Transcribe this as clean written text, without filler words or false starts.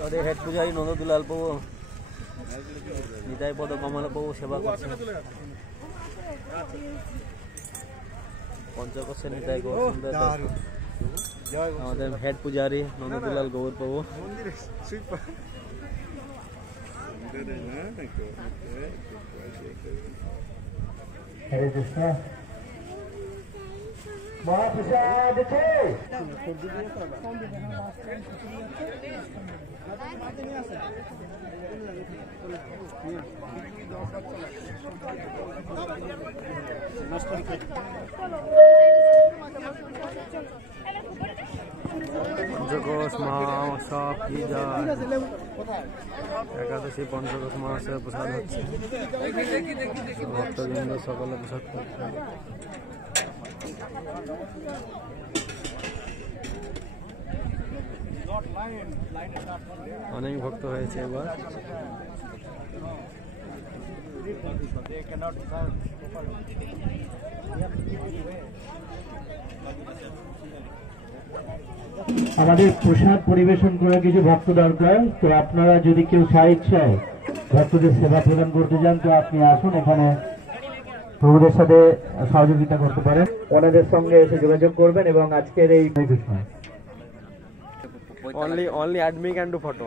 আমাদের হেড পূজারী নন্দদুলাল প্রভু নিতাই পদ কমল প্রভু সেবা করছেন। পঞ্চকোষের নিতাই গৌর সুন্দর আমাদের হেড পূজারী নন্দদুলাল গৌর প্রভু। हरे कृष्णा महाप्रसाद थे পঞ্চকোষ মহামাসা কি যায় একাদশী পঞ্চকোষ মহাশয় প্রসাদ হচ্ছে ভক্তবৃন্দ সকলে প্রসাদ করছেন। অনেক ভক্ত হয়েছে এবার। আমাদের প্রসাদ পরিবেশন করে কিছু ভক্ত দরকার, তো আপনারা যদি কেউ স্বেচ্ছায় ভক্তদের সেবা প্রদান করতে চান তো আপনি আসুন, এখানে প্রভুদের সাথে সহযোগিতা করতে পারেন, ওনাদের সঙ্গে এসে যোগাযোগ করবেন। এবং আজকের এই only admin can do photo।